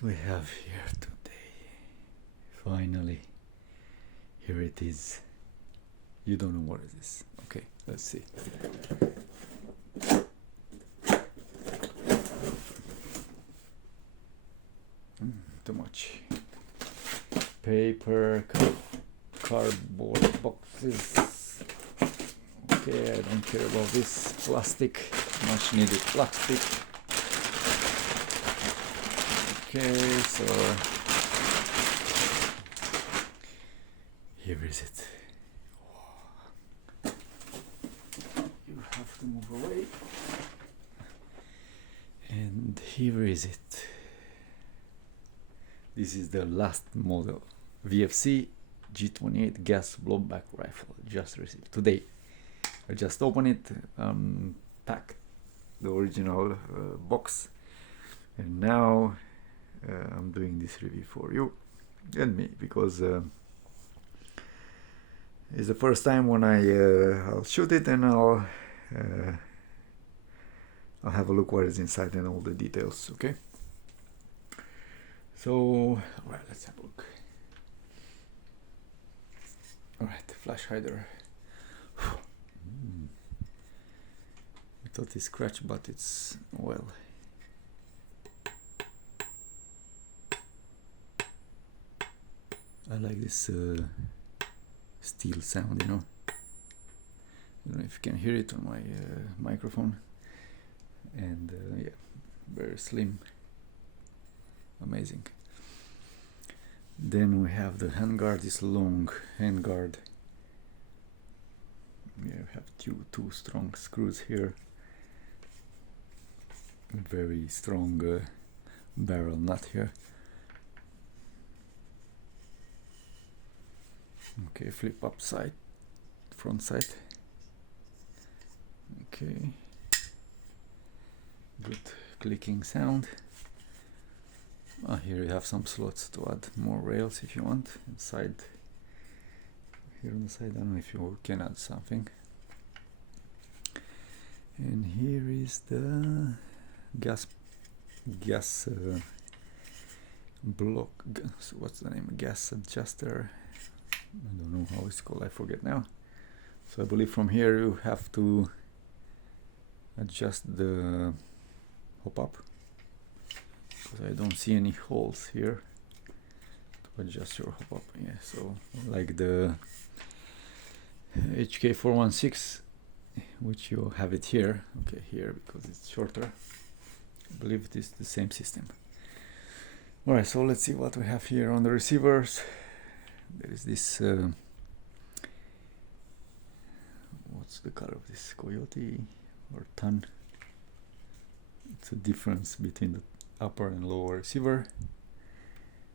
do we have here today? Finally, here it is. You don't know what is this. Okay, let's see. Too much paper, cardboard boxes. Okay, I don't care about this plastic, much needed plastic. Okay, so here is it. You have to move away. And here is it. This is the last model, VFC G28 gas blowback rifle, just received today. I just opened it, packed the original box, and now I'm doing this review for you and me, because it's the first time when I'll shoot it, and I'll have a look what is inside and all the details. Okay. So, alright, let's have a look. Alright, flash hider. I thought it's scratch, but it's, well. I like this steel sound, you know. I don't know if you can hear it on my microphone. And yeah, very slim. Amazing. Then we have the handguard, this long handguard. Yeah, we have two strong screws here. Very strong barrel nut here. Okay, flip up side, front side. Okay, good clicking sound. Here you have some slots to add more rails if you want. Inside, here on the side, I don't know if you can add something. And here is the gas block. What's the name? Gas adjuster. I don't know how it's called. I forget now. So I believe from here you have to adjust the hop up. I don't see any holes here to adjust your hop up. Yeah, so like the HK 416, which you have it here. Okay, here because it's shorter. I believe this is the same system. Alright, so let's see what we have here on the receivers. There is this what's the color of this? Coyote or tan? It's a difference between the upper and lower receiver.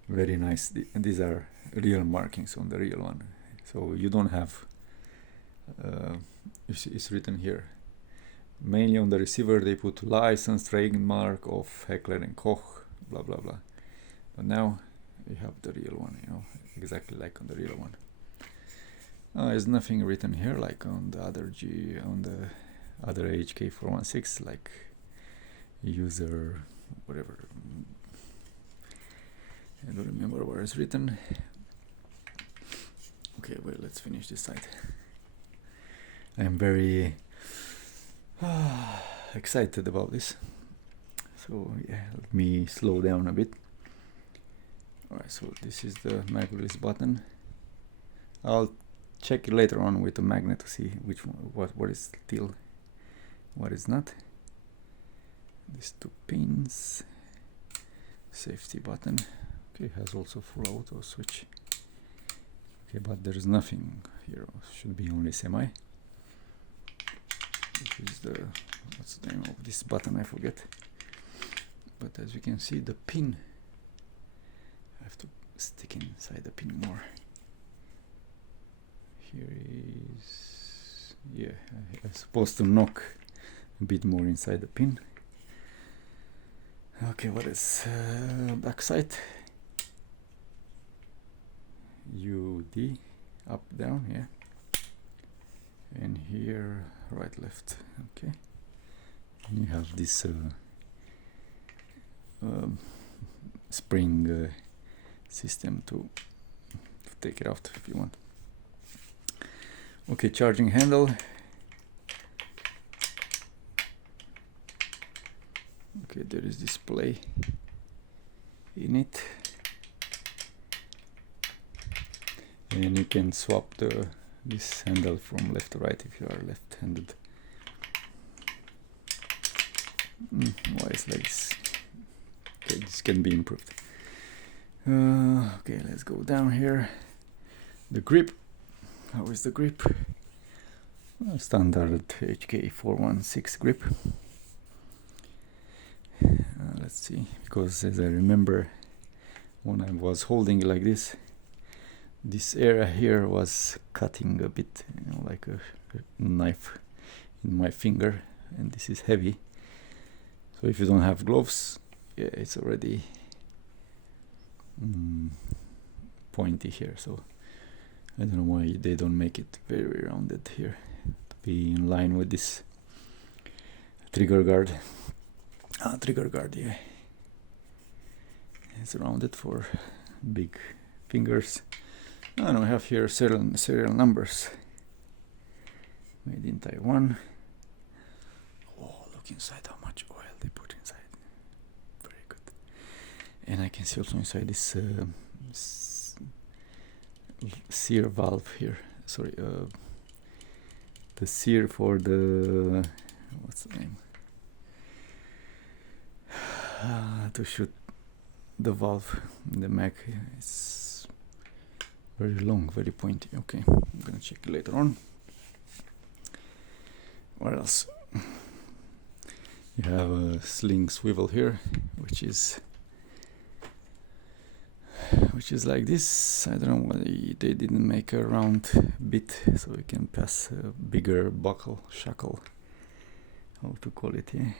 Very nice. And these are real markings on the real one, so you don't have it's written here mainly on the receiver they put license trademark of Heckler and Koch, blah blah blah, but now you have the real one, you know, exactly like on the real one. There's nothing written here like on the other HK 416, like user whatever. I don't remember where it's written. Okay, well, let's finish this side. I am very excited about this. So yeah, let me slow down a bit. Alright, so this is the mag release button. I'll check it later on with the magnet to see which one, what is still, what is not. These two pins, safety button. Okay, has also full auto switch. Okay, but there's nothing here. Should be only semi. Which is the, what's the name of this button? I forget. But as you can see, the pin, I have to stick inside the pin more. Here is, yeah, I'm supposed to knock a bit more inside the pin. Okay, what is back side? UD, up, down, yeah. And here, right, left, okay. And you have this spring system to take it out if you want. Okay, charging handle. Okay, there is display in it, and you can swap this handle from left to right if you are left-handed. Why is like this? Okay, this can be improved. Okay, let's go down here. The grip. How is the grip? Standard HK 416 grip. Let's see, because as I remember, when I was holding it like this area here was cutting a bit, you know, like a knife in my finger, and this is heavy. So if you don't have gloves, yeah, it's already pointy here. So I don't know why they don't make it very rounded here to be in line with this trigger guard. Trigger guard, yeah. It's rounded for big fingers. And we have here serial numbers. Made in Taiwan. Oh, look inside how much oil they put inside. Very good. And I can see also inside this sear valve here. Sorry, the sear for the, what's the name? To shoot the valve in the mag. It's very long, very pointy. Okay, I'm gonna check it later on. What else? You have a sling swivel here, which is like this. I don't know why they didn't make a round bit so you can pass a bigger buckle, shackle, how to call it here.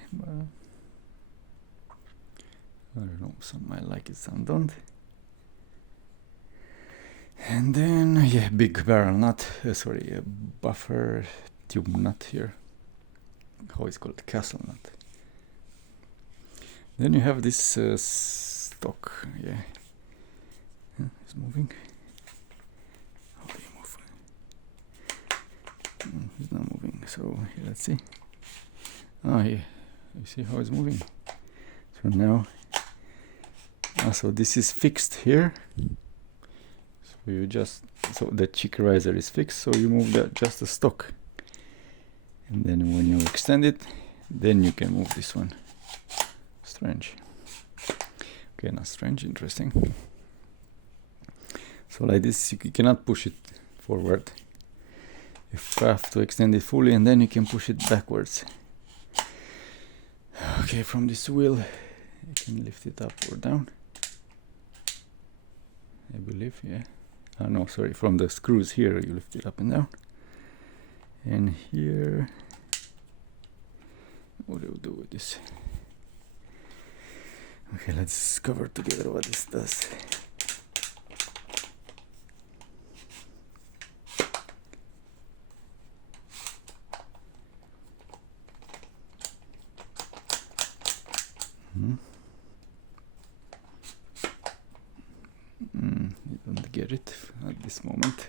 I don't know, some might like it, some don't. And then, yeah, big barrel nut, sorry, a buffer tube nut here. How it's called, castle nut. Then you have this stock, yeah. It's moving. How do you move? It's not moving, so here, let's see. Oh, yeah, you see how it's moving. So now, so this is fixed here. So you just, so the cheek riser is fixed, so you move just the stock. And then when you extend it, then you can move this one. Strange. Okay, not strange, interesting. So like this, you cannot push it forward. You have to extend it fully, and then you can push it backwards. Okay, from this wheel, you can lift it up or down. I believe, yeah. Oh no, sorry, from the screws here, you lift it up and down. And here, what do we do with this? Okay, let's cover together what this does. You don't get it at this moment.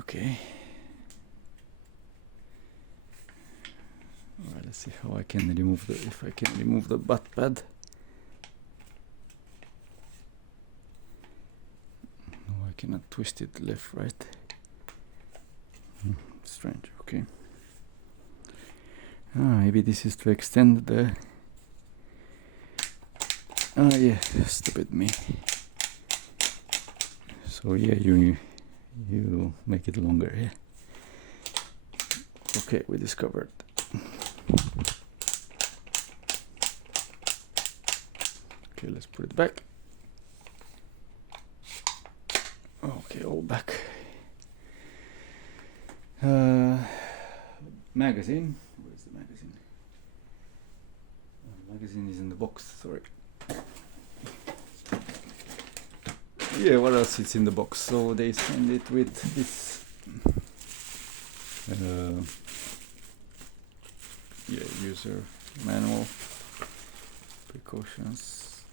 Okay. Alright, let's see how I can remove if I can remove the butt pad. No, I cannot twist it left, right. Strange, okay. Maybe this is to extend the... yeah, stupid me. So yeah, you make it longer here. Okay, we discovered. Okay, let's put it back. Okay, all back. Magazine. Where's the magazine? The magazine is in the box, sorry. Yeah, what else is in the box? So they send it with this user manual. Precautions.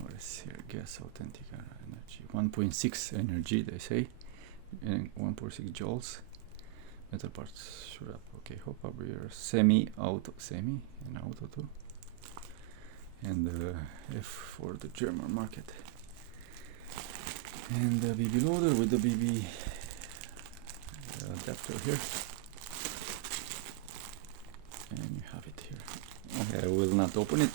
What is here? Gas authentic energy. 1.6 energy, they say. And 1.6 joules. Metal parts shoot up. Okay, hop up here. Semi-auto. Semi and auto too. And F for the German market. And the BB loader with the BB adapter here. And you have it here. Okay, I will not open it.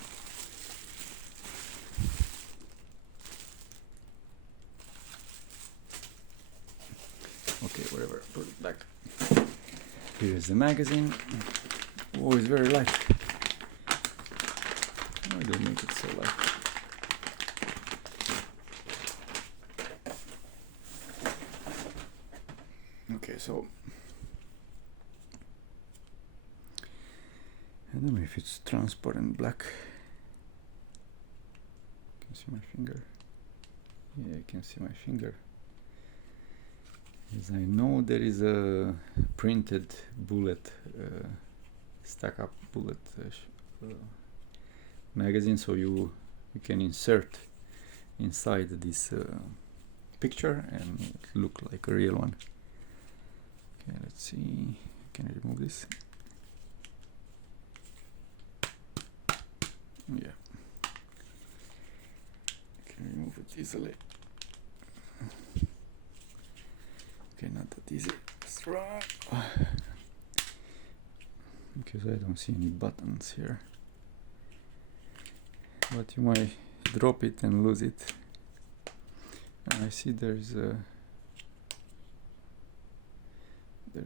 Okay, whatever, put it back. Here is the magazine. Oh, it's very light. Why do they make it so light? Okay, so I don't know if it's transparent black. Can you see my finger? Yeah, I can see my finger. As I know, there is a printed bullet, stack up bullet magazine, so you can insert inside this picture and it look like a real one. Okay, let's see. Can I remove this? Yeah, I can remove it easily. Okay, not that easy. Strong. Because I don't see any buttons here. But you might drop it and lose it. I see there is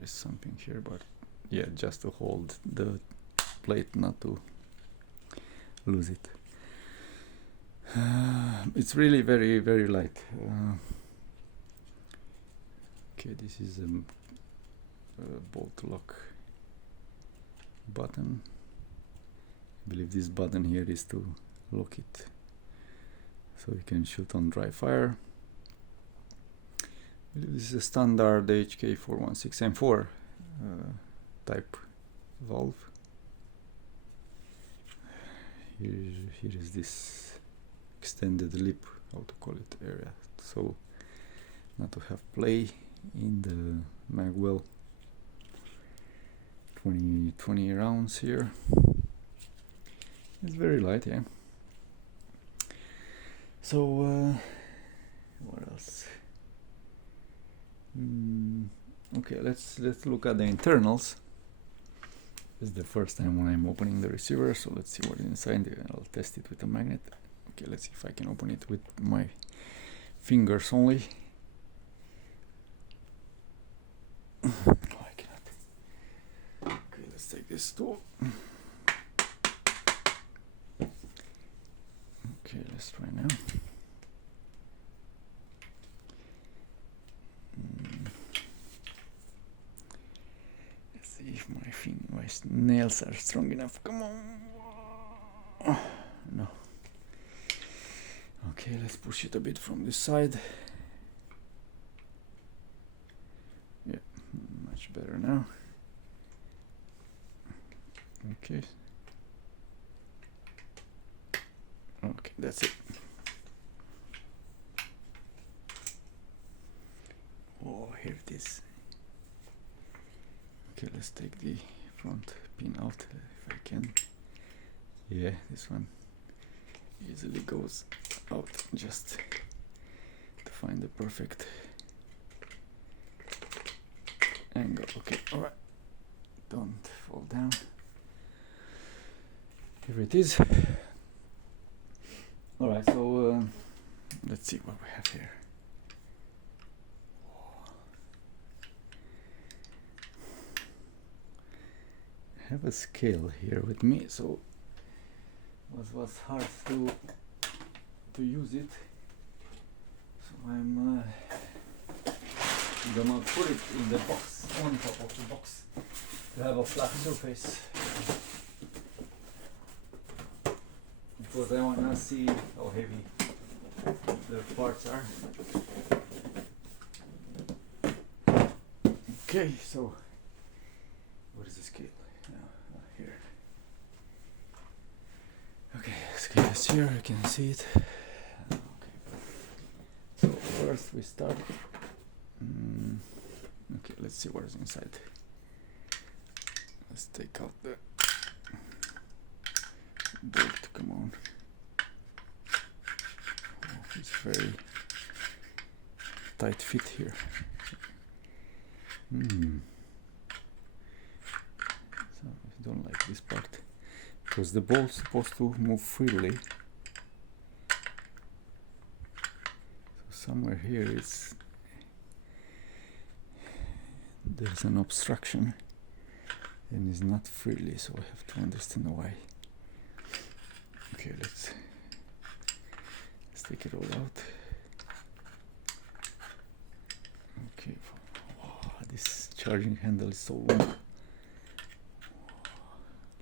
something here, but yeah, just to hold the plate, not to lose it. It's really very, very light. Okay, this is a bolt lock button. I believe this button here is to lock it, so you can shoot on dry fire. I believe this is a standard HK 416M4 type valve. Here is this extended lip, how to call it, area, so not to have play in the mag well. 20 rounds here. It's very light, yeah. So what else? Okay, let's look at the internals. This is the first time when I'm opening the receiver, so let's see what is inside. I'll test it with a magnet. Okay, let's see if I can open it with my fingers only. I cannot. Okay, let's take this tool. Okay, let's try now. Let's see if my nails are strong enough. Come on. No. Okay, let's push it a bit from this side. Yeah, much better now. Okay. Okay, that's it. Oh, here it is. Okay, let's take the front pin out if I can. Yeah, this one easily goes out, just to find the perfect angle. Okay, alright, don't fall down. Here it is. Alright, so let's see what we have here. I have a scale here with me, so it was hard to use it. So I'm gonna put it in the box, on top of the box, to have a flat surface. Because I wanna see how heavy the parts are. Okay, so what is the scale? Here. Okay, It's here, you can see it. Okay. So first we start. Okay, let's see what is inside. Let's take out the bolt. Come on. Oh, it's very tight fit here. So I don't like this part because the bolt's supposed to move freely. So somewhere here there's an obstruction and it's not freely, so I have to understand why. Okay, let's take it all out. Okay, oh, this charging handle is so long.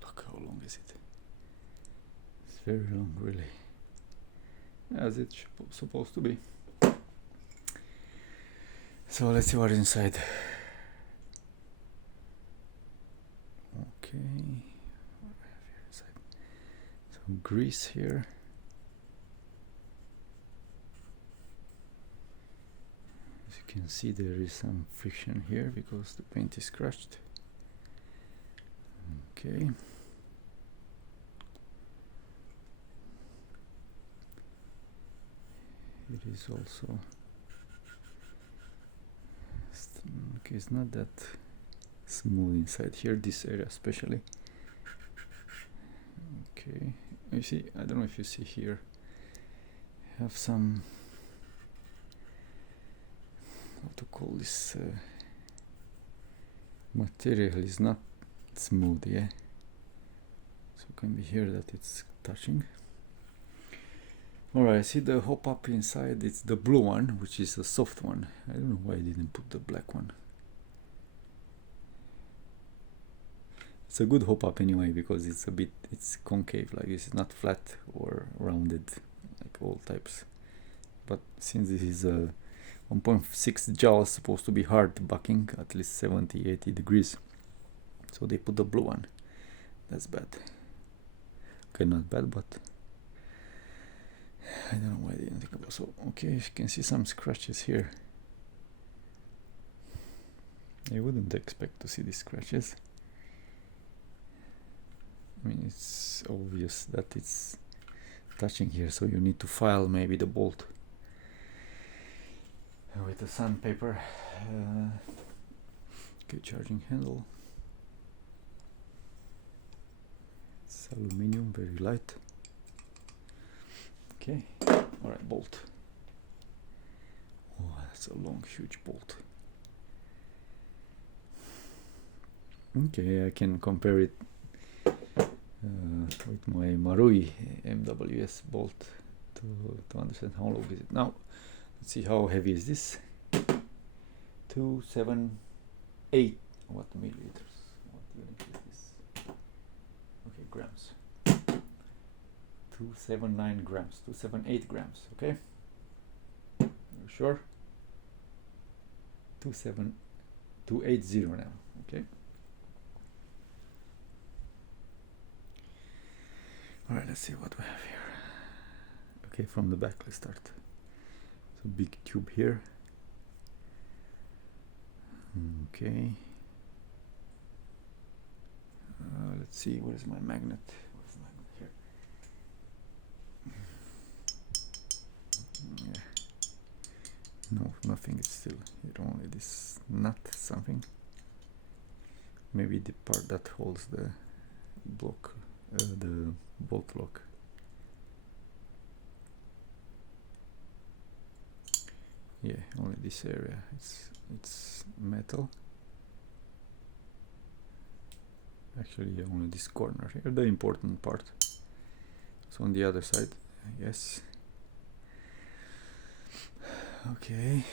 Look how long is it? It's very long, really, as it's supposed to be. So let's see what is inside. Okay, what do I have here inside? Some grease here. As you can see, there is some friction here because the paint is scratched. Okay. It is also okay, it's not that smooth inside here, this area especially. Okay, you see, I don't know if you see here, have some, how to call this, material is not smooth, yeah, so it can be here that it's touching. Alright, see the hop up inside, it's the blue one, which is a soft one. I don't know why I didn't put the black one. It's a good hop up anyway, because it's concave like this, it's not flat or rounded like all types. But since this is a 1.6 joules, supposed to be hard bucking, at least 70-80 degrees. So they put the blue one. That's bad. Okay, not bad, but I don't know why I didn't think about. So okay, you can see some scratches here. I wouldn't expect to see these scratches. I mean, it's obvious that it's touching here, so you need to file maybe the bolt with the sandpaper. Okay, charging handle. It's aluminium, very light. Okay, alright, bolt. Oh, that's a long, huge bolt. Okay, I can compare it with my Marui MWS bolt to understand how long is it. Now, let's see how heavy is this. 278 what milliliters. What unit is this? Okay, grams. 279 grams, 278 grams, okay? You sure? 280 now, okay? Alright, let's see what we have here. Okay, from the back, let's start. So big tube here. Okay. Let's see, where is my magnet? Where's the magnet here? Yeah. No, nothing. It's still here. Only this nut, something. Maybe the part that holds the block, the bolt lock. Yeah, only this area. It's metal. Actually, yeah, only this corner here, the important part. So on the other side, yes. Okay.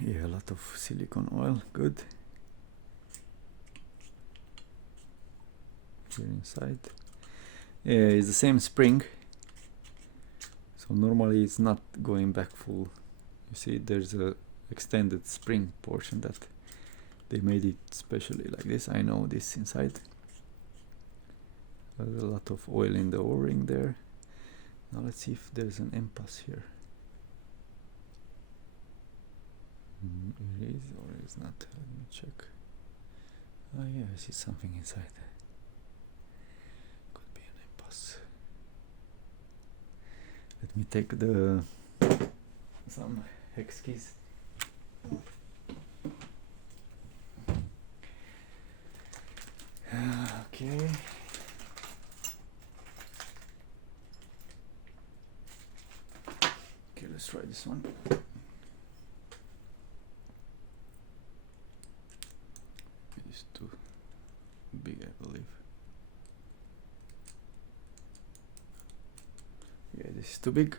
Yeah, a lot of silicone oil, good. Here inside. It's the same spring. So normally it's not going back full. You see, there's a extended spring portion that they made it specially like this. I know this inside. There's a lot of oil in the O-ring there. Now let's see if there's an impasse here. It is or is not. Let me check. Oh yeah, I see something inside. Could be an impasse. Let me take some hex keys. Okay. Okay, let's try this one. It's too big, I believe. Yeah, this is too big.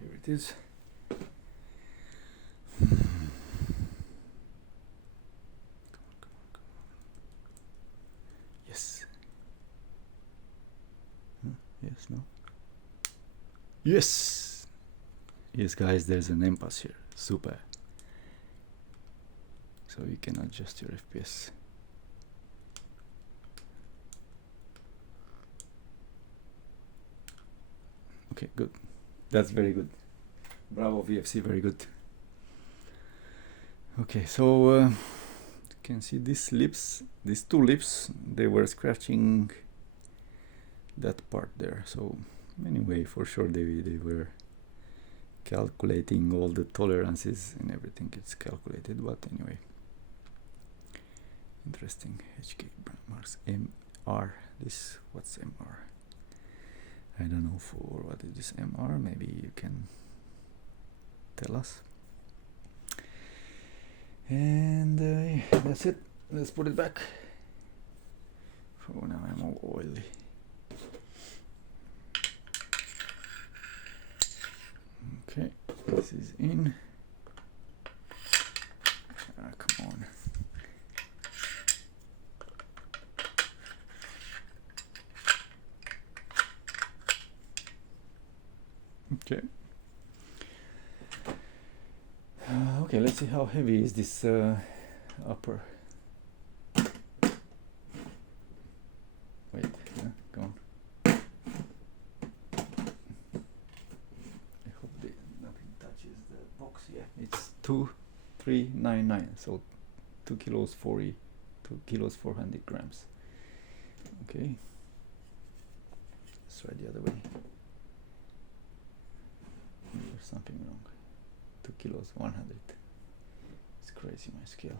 Here it is. Yes. Yes, no? Yes! Yes, guys, there's an impasse here. Super. So you can adjust your FPS. Okay, good. That's very good. Bravo, VFC, very good. Okay, so you can see these lips, these two lips, they were scratching that part there. So anyway, for sure they were calculating all the tolerances and everything. It's calculated, but anyway. Interesting. HK marks MR. This, what's MR? I don't know for what is this MR. Maybe you can tell us. And yeah, that's it. Let's put it back. Oh, now I'm all oily. Okay, this is in. Come on. Okay. Okay, let's see how heavy is this upper. Wait, go on. I hope nothing touches the box. Yeah, it's 2399. So 2 kilos 40, 2 kilos 400 grams. Okay. Let's try the other way. There's something wrong. 2 kilos 100. It's crazy, my scale.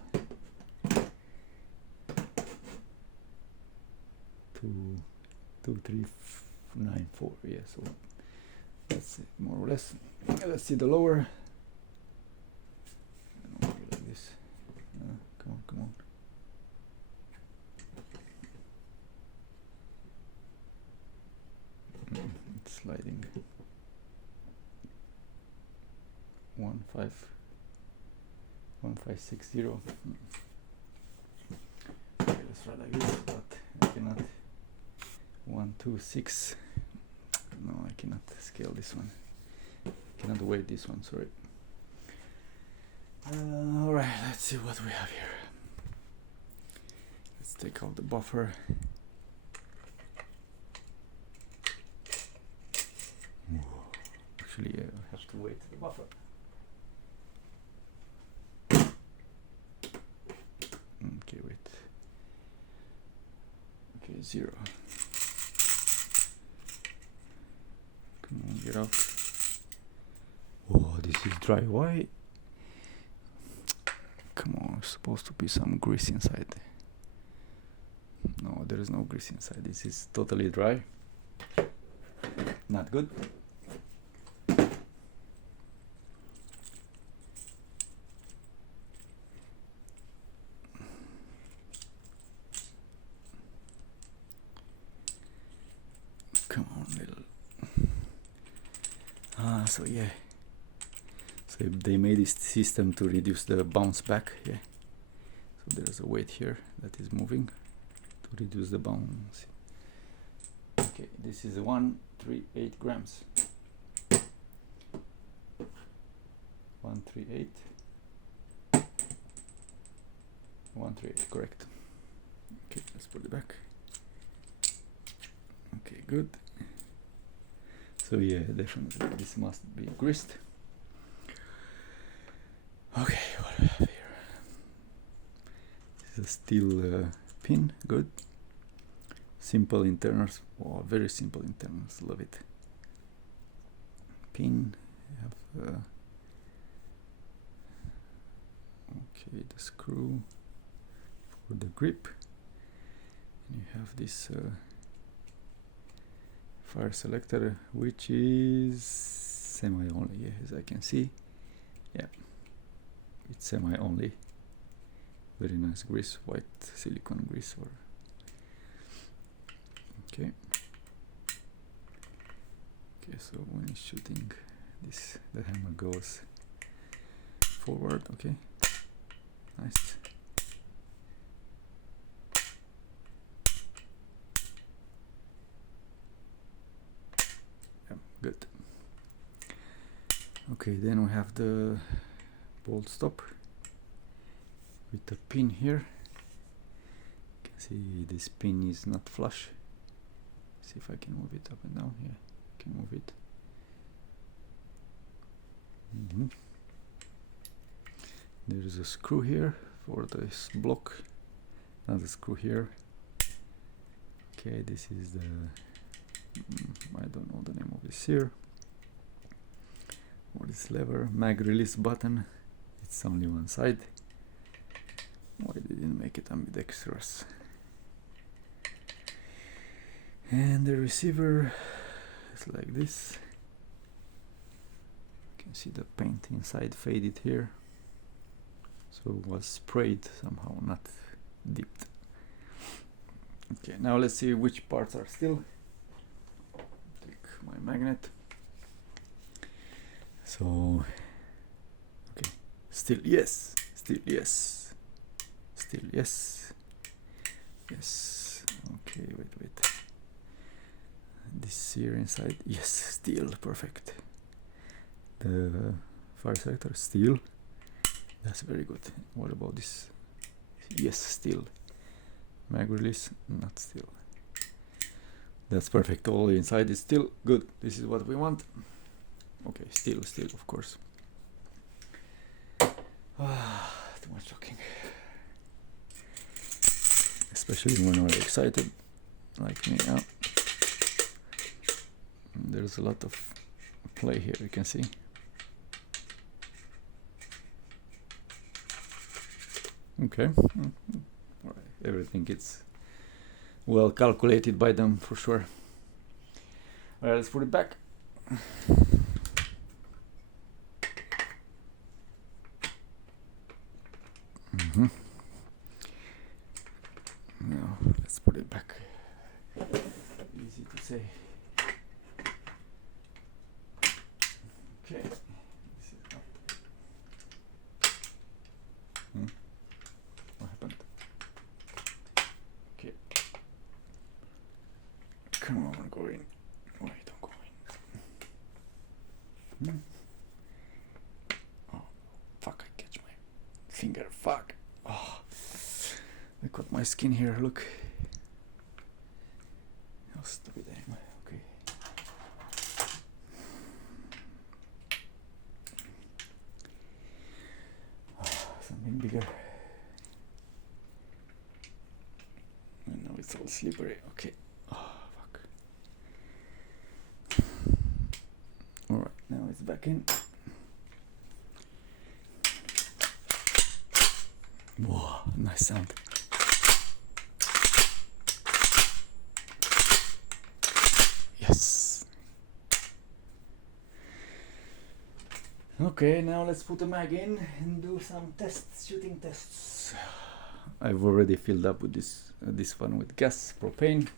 2394. Yeah, so that's it, more or less. Let's see the lower. Like this. Come on, come on. It's sliding. 1560. Okay, let's try like this, but I cannot. 126. No, I cannot scale this one. I cannot weight this one, sorry. Alright, let's see what we have here. Let's take out the buffer. Actually, I have to weight the buffer. Okay, wait. Okay, 0. Come on, get out. Oh, this is dry. Why? Come on, there's supposed to be some grease inside. No, there is no grease inside. This is totally dry. Not good. Come on, little. So yeah. So they made this system to reduce the bounce back. Yeah. So there's a weight here that is moving to reduce the bounce. Okay, this is 138 grams. 138. 138, correct. Okay, let's put it back. Okay, good. So yeah, definitely this must be greased. Okay, what do we have here? This is a steel pin, good. Simple internals, oh, very simple internals, love it. Pin, you have okay, the screw for the grip, and you have this fire selector, which is semi-only, as I can see. Yeah, it's semi-only. Very nice grease, white silicone grease. Or okay. Okay, so when you're shooting this, the hammer goes forward. Okay, nice. Yeah, good. Okay, then we have the bolt stop with the pin here. You can see this pin is not flush. See if I can move it up and down. Yeah, I can move it. There is a screw here for this block. Another screw here. Okay, this is the I don't know the name of this here. Or this lever, mag release button. It's only one side. Why they didn't make it ambidextrous? And the receiver is like this. You can see the paint inside faded here. So it was sprayed somehow, not dipped. Okay, now let's see which parts are still. Take my magnet. So, okay, still yes, still yes, still yes, yes. Okay, wait. This here inside, yes, still perfect. The fire selector, still. That's very good. What about this? Yes, still. Mag release, not still. That's perfect. All inside is still good. This is what we want. Okay, still, of course. Too much talking. Especially when we're excited, like me. Yeah. There's a lot of play here, you can see. Okay. All right. Everything is well calculated by them for sure. All right, let's put it back. Now let's put it back. Easy to say. Okay. This is up. What happened? Okay. Come on, go in. Why don't go in? Oh, fuck! I catch my finger. Fuck. Oh, I got my skin here. Look. How stupid I am. Okay. Something bigger. And now it's all slippery. Okay. Oh, fuck. Alright, now it's back in. Whoa, nice sound. Yes. Okay, now let's put the mag in and do some tests, shooting tests. I've already filled up with this one with gas, propane.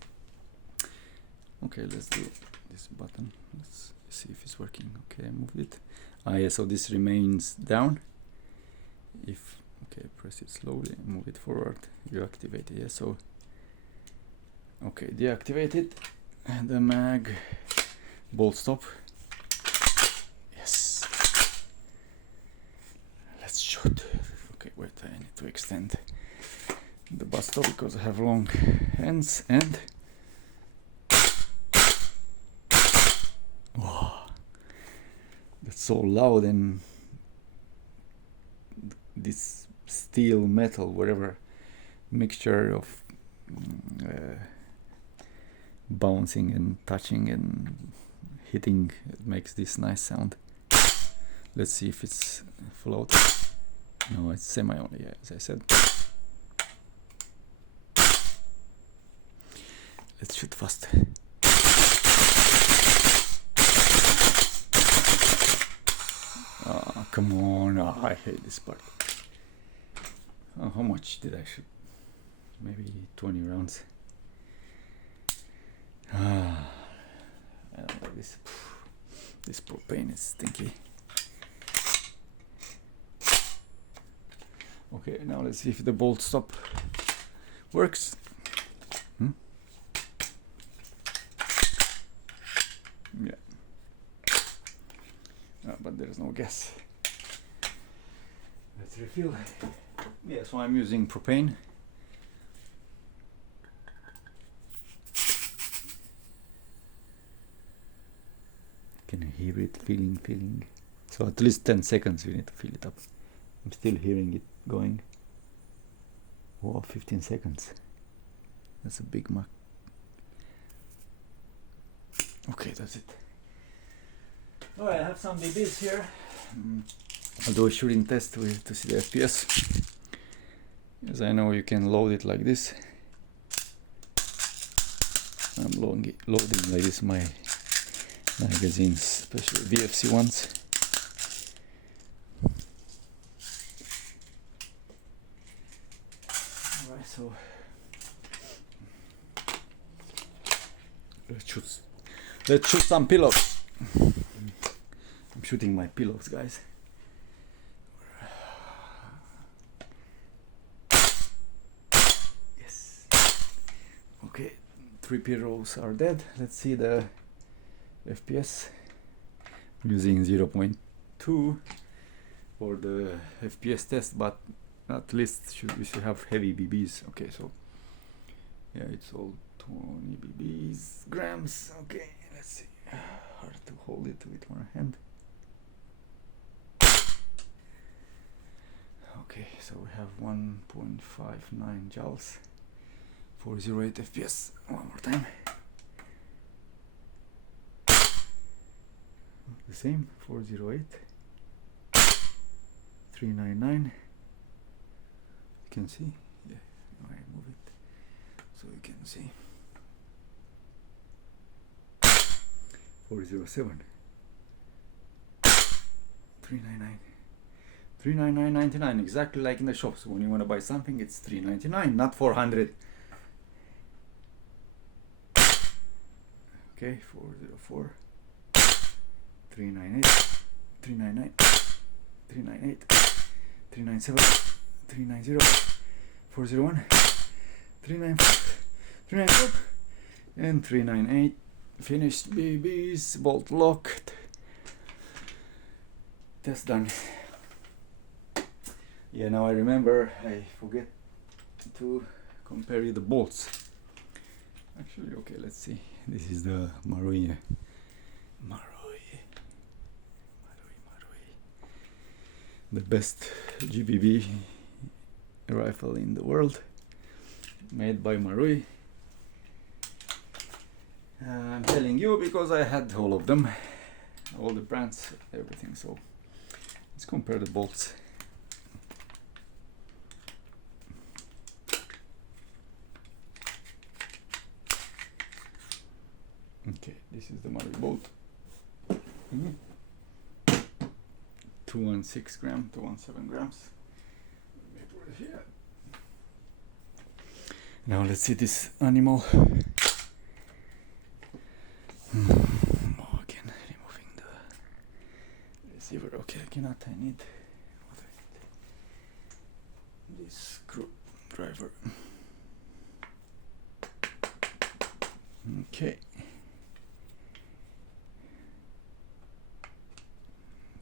Okay, let's do this button. Let's see if it's working. Okay, I moved it. Yeah, so this remains down. If okay, press it slowly, move it forward, you activate it. Yeah, so okay, deactivate it, and the mag bolt stop. Yes. Okay, wait, I need to extend the butt stop because I have long hands and wow, that's so loud, and this steel, metal, whatever mixture of bouncing and touching and hitting, it makes this nice sound. Let's see if it's float. No, it's semi only, yeah, as I said. Let's shoot fast. Oh, come on. Oh, I hate this part. Oh, how much did I shoot? Maybe 20 rounds. Ah, I don't like this. This propane is stinky. Okay, now let's see if the bolt stop works. Yeah. But there's no gas. Let's refill. Yeah, so I'm using propane. Can you hear it? Feeling. So at least 10 seconds you need to fill it up. I'm still hearing it going. Oh, 15 seconds. That's a big mark. Okay, that's it. Alright, I have some BBs here. I'll do a shooting test to see the FPS. As I know, you can load it like this. I'm loading like this my magazines, especially VFC ones. Alright, so let's shoot some pillows. I'm shooting my pillows, guys. Yes. Okay, 3 pillows are dead. Let's see the FPS. I'm using 0.2 for the FPS test, but at least we should have heavy BBs. Okay, so yeah, it's all 20 BBs, grams. Okay, let's see. Hard to hold it with one hand. Okay, so we have 1.59 joules, 408 FPS. One more time. The same, 408, 399. You can see, yeah, I move it so you can see. 407, 399, 399.99, exactly like in the shop. So when you want to buy something, it's 399, not 400. Okay, 404, 398, 399, 398, 397, 390, 401, 394, 394, and 398. Finished BBs, bolt locked. Test done. Yeah, now I remember, I forget to compare the bolts. Actually, okay, let's see. This is the Marui. The best GBB rifle in the world, made by Marui. I'm telling you because I had all of them, all the brands, everything. So let's compare the bolts. Okay, this is the Marui bolt. 216 grams, 217 grams. Let me put it here. Now let's see this animal. Again, removing the receiver. Okay, I cannot. I need this screwdriver. Okay.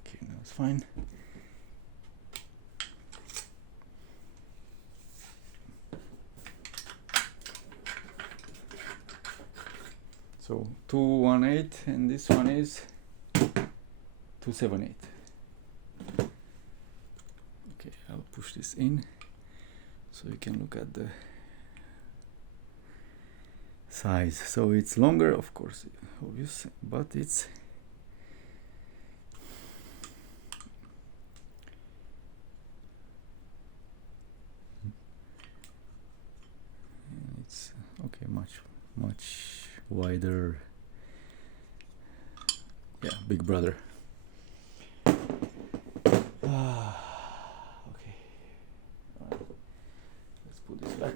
Okay, now it's fine. 218 and this one is 278. Okay, I'll push this in so you can look at the size. So it's longer, of course, obvious, but it's okay, much wider. Yeah, big brother. Okay, let's put this back.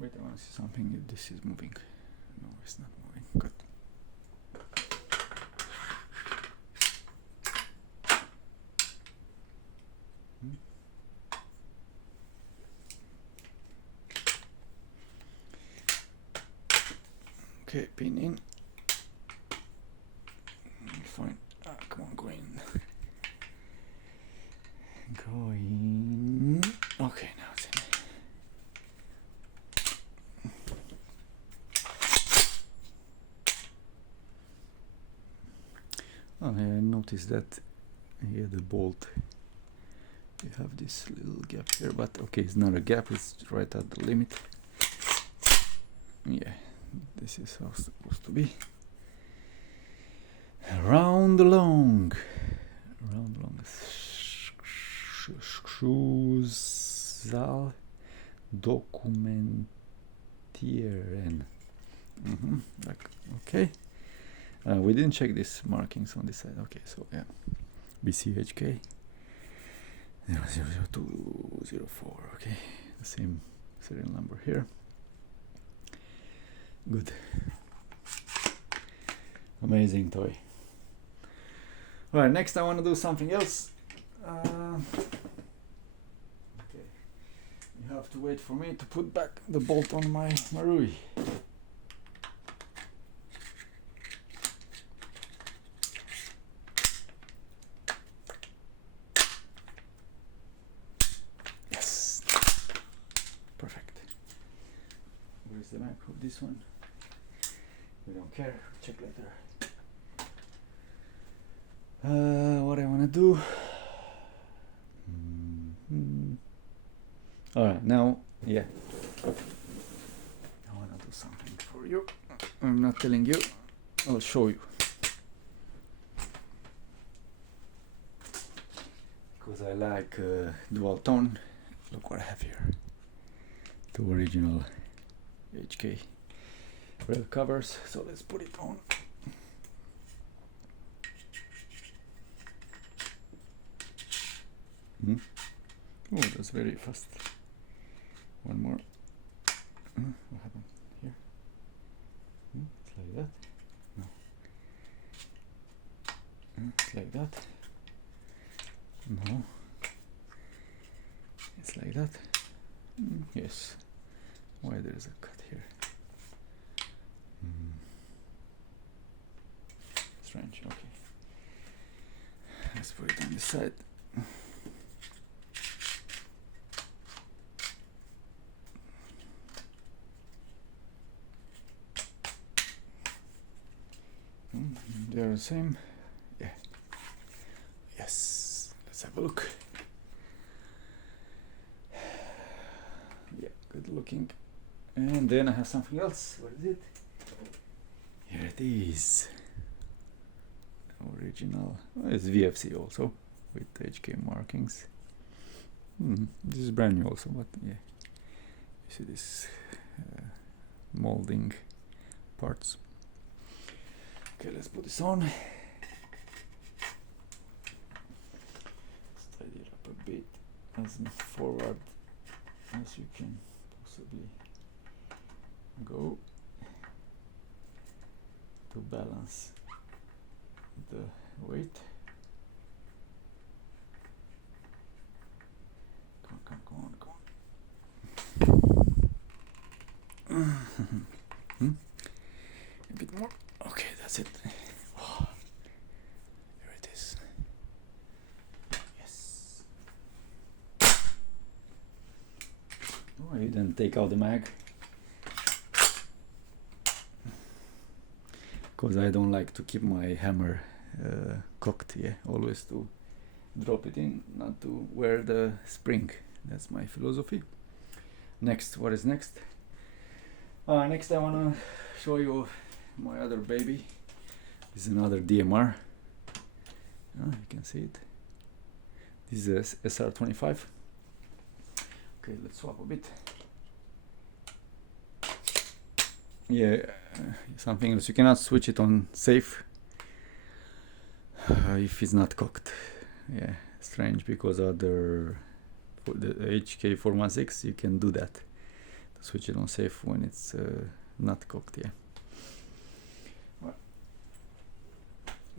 Wait, I want to see something. This is moving. No, it's not moving. Good. Okay, pin in. Fine. Come on, go in. Go in. Okay, now it's in. Oh, I noticed that here the bolt, you have this little gap here, but okay, it's not a gap, it's right at the limit. Yeah, this is how it's supposed to be. Round long Schusal Dokumentieren. Okay. We didn't check these markings on this side. Okay, so yeah, BCHK 00204. Okay, the same serial number here. Good. Amazing toy. All right, next I want to do something else. Okay, you have to wait for me to put back the bolt on my Marui. Yes, perfect. Where's the macro? This one. We don't care. Check later. What I want to do. Alright, now, yeah. I want to do something for you. I'm not telling you. I'll show you. Because I like dual tone. Look what I have here. Two original HK rail covers. So let's put it on. Oh, that's very fast. One more. What happened here? It's like that. No. It's like that. No. It's like that. Yes. Why there's a cut here? Strange. Okay. Let's put it on this side. They're the same. Yeah. Yes. Let's have a look. Yeah, good looking. And then I have something else. What is it? Here it is. Original. Oh, it's VFC also with HK markings. This is brand new also, but yeah. You see this molding parts. Okay, let's put this on. Let's tidy it up a bit as forward as you can possibly go to balance the weight. Come on. A bit more. Okay, that's it. Oh, here it is. Yes. Oh, I didn't take out the mag, because I don't like to keep my hammer cocked, yeah, always to drop it in, not to wear the spring. That's my philosophy. Next, what is next? Next I wanna show you my other baby. This is another DMR. You can see it. This is SR25. Okay, let's swap a bit. Yeah, something else. You cannot switch it on safe if it's not cocked. Yeah, strange, because other for the HK 416 you can do that. Switch it on safe when it's not cocked. Yeah. Right.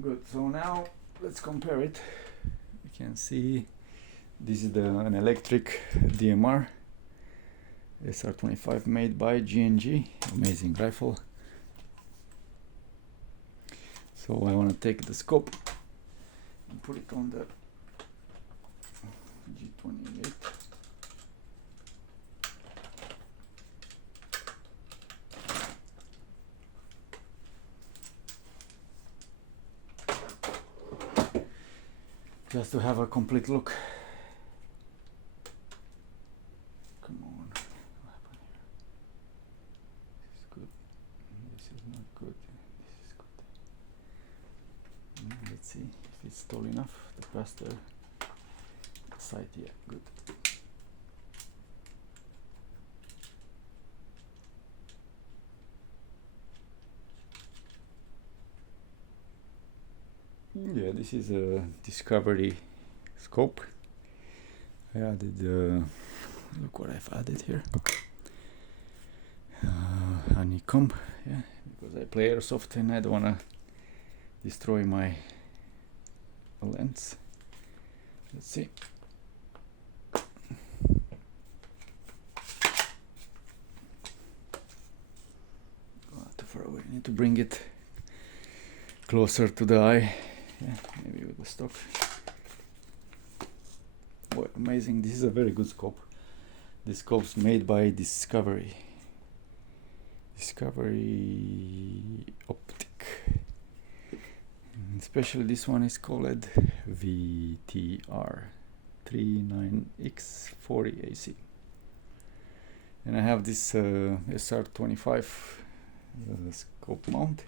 Good. So now let's compare it. You can see this is an electric DMR SR25 made by G&G. Amazing rifle. So I want to take the scope and put it on the G28. Just to have a complete look. Come on, what happened here? This is good. This is not good. This is good. Let's see if it's tall enough to pass the sight. Yeah, good. Yeah, this is a Discovery scope. I added, look what I've added here. Honeycomb, yeah, because I play airsoft and I don't wanna destroy my lens. Let's see. Too far away. I need to bring it closer to the eye. Yeah, maybe with the stock. Boy, amazing. This is a very good scope. This scope's made by Discovery Optic. And especially this one is called VTR 39X40AC. And I have this SR25 scope mount.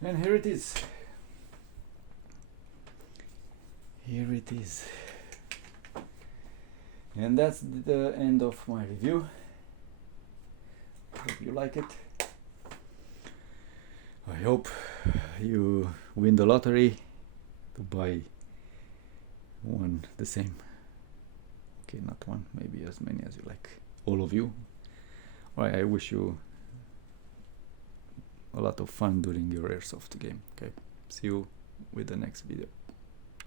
And here it is. Here it is. And that's the end of my review. Hope you like it. I hope you win the lottery to buy one the same. Okay, not one, maybe as many as you like. All of you. Well, I wish you a lot of fun during your airsoft game. Okay, see you with the next video.